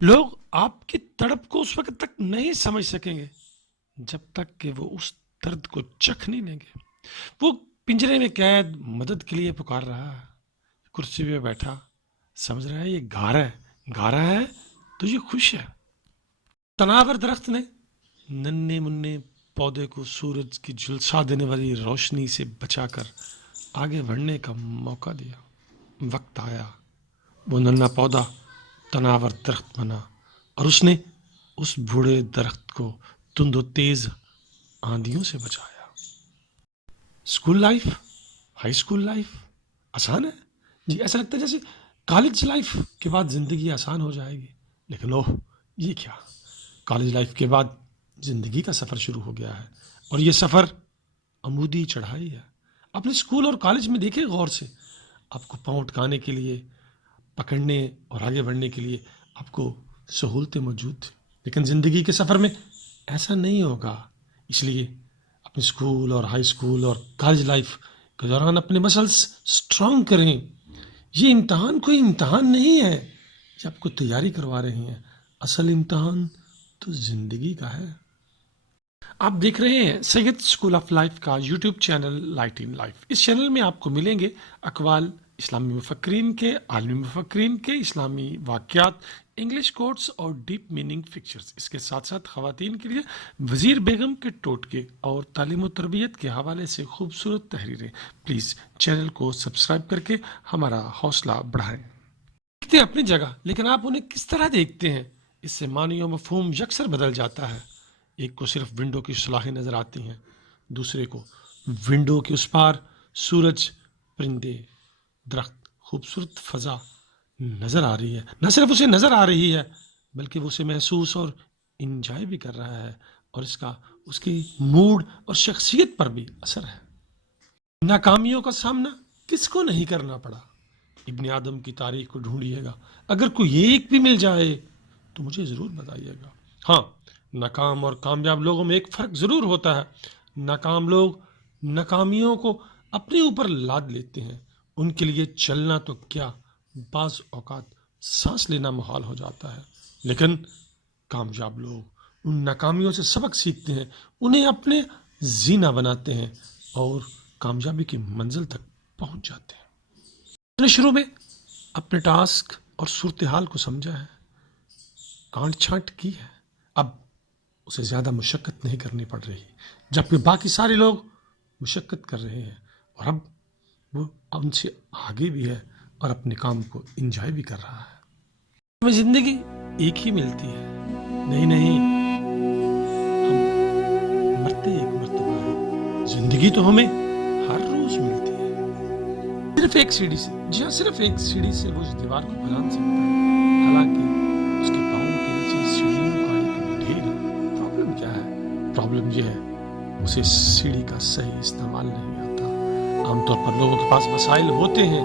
لوگ آپ کی تڑپ کو اس وقت تک نہیں سمجھ سکیں گے جب تک کہ وہ اس درد کو چکھ نہیں لیں گے. وہ پنجرے میں قید مدد کے لیے پکار رہا ہے، کرسی پہ بیٹھا سمجھ رہا ہے یہ گا رہا ہے تو یہ خوش ہے. تناور درخت نے ننے مننے پودے کو سورج کی جھلسا دینے والی روشنی سے بچا کر آگے بڑھنے کا موقع دیا. وقت آیا، وہ ننا پودا تناور درخت بنا اور اس نے اس بوڑھے درخت کو تند و تیز آندھیوں سے بچایا. School life, high school life آسان ہے جی. ایسا لگتا ہے جیسے کالج لائف کے بعد زندگی آسان ہو جائے گی، لیکن اوہ یہ کیا، کالج لائف کے بعد زندگی کا سفر شروع ہو گیا ہے. اور یہ سفر عمودی چڑھائی ہے. اپنے اسکول اور کالج میں دیکھیں غور سے، آپ کو پاؤں ٹکانے کے لیے، پکڑنے اور آگے بڑھنے کے لیے آپ کو سہولتیں موجود تھیں. لیکن زندگی کے سفر میں ایسا نہیں ہوگا. اس لیے اپنے اسکول اور ہائی اسکول اور کالج لائف کے دوران اپنے مسلس اسٹرانگ کریں. یہ امتحان کوئی امتحان نہیں ہے یہ آپ کو تیاری کروا رہے ہیں، اصل امتحان تو زندگی کا ہے. آپ دیکھ رہے ہیں سید اسکول آف لائف کا YouTube channel light in life. اس چینل میں آپ کو ملیں گے اقوال اسلامی مفکرین کے، عالمی مفکرین کے، اسلامی واقعات، انگلش کوٹس اور ڈیپ میننگ فکچرز. اس کے ساتھ ساتھ خواتین کے لیے وزیر بیگم کے ٹوٹکے اور تعلیم و تربیت کے حوالے سے خوبصورت تحریریں. پلیز چینل کو سبسکرائب کر کے ہمارا حوصلہ بڑھائیں. دیکھتے ہیں اپنی جگہ، لیکن آپ انہیں کس طرح دیکھتے ہیں، اس سے معنی و مفہوم یکسر بدل جاتا ہے. ایک کو صرف ونڈو کی صلاحیں نظر آتی ہیں، دوسرے کو ونڈو کے اس پار سورج، پرندے، درخت، خوبصورت فضا نظر آ رہی ہے. نہ صرف اسے نظر آ رہی ہے بلکہ وہ اسے محسوس اور انجوائے بھی کر رہا ہے، اور اس کا اس کی موڈ اور شخصیت پر بھی اثر ہے. ناکامیوں کا سامنا کس کو نہیں کرنا پڑا؟ ابن آدم کی تاریخ کو ڈھونڈیے گا، اگر کوئی ایک بھی مل جائے تو مجھے ضرور بتائیے گا. ہاں، ناکام اور کامیاب لوگوں میں ایک فرق ضرور ہوتا ہے. ناکام لوگ ناکامیوں کو اپنے اوپر لاد لیتے ہیں. ان کے لیے چلنا تو کیا، بعض اوقات سانس لینا محال ہو جاتا ہے. لیکن کامیاب لوگ ان ناکامیوں سے سبق سیکھتے ہیں، انہیں اپنے زینہ بناتے ہیں اور کامیابی کی منزل تک پہنچ جاتے ہیں. نے شروع میں اپنے ٹاسک اور صورتحال کو سمجھا ہے، کانٹ چھانٹ کی ہے، اب اسے زیادہ مشقت نہیں کرنی پڑ رہی، جبکہ باقی سارے لوگ مشقت کر رہے ہیں، اور اب وہ ان سے آگے بھی ہے اور اپنے کام کو انجوائے بھی کر رہا ہے. ہمیں زندگی ایک ہی ملتی ہے، نہیں ہم مرتے ایک مرتبہ ہیں. زندگی تو ہمیں ہر روز ملتی ہے، صرف ایک سیڑھی سے. جی ہاں، صرف ایک سیڑھی سے وہ اس دیوار کو پلان سکتا ہے، حالانکہ اس کے پاؤں کے نیچے سیڑھیوں کا ایک ڈھیر ہے. پرابلم کیا ہے؟ پرابلم یہ ہے اسے سیڑھی کا صحیح استعمال نہیں آتا. عام طور پر لوگوں کے پاس وسائل ہوتے ہیں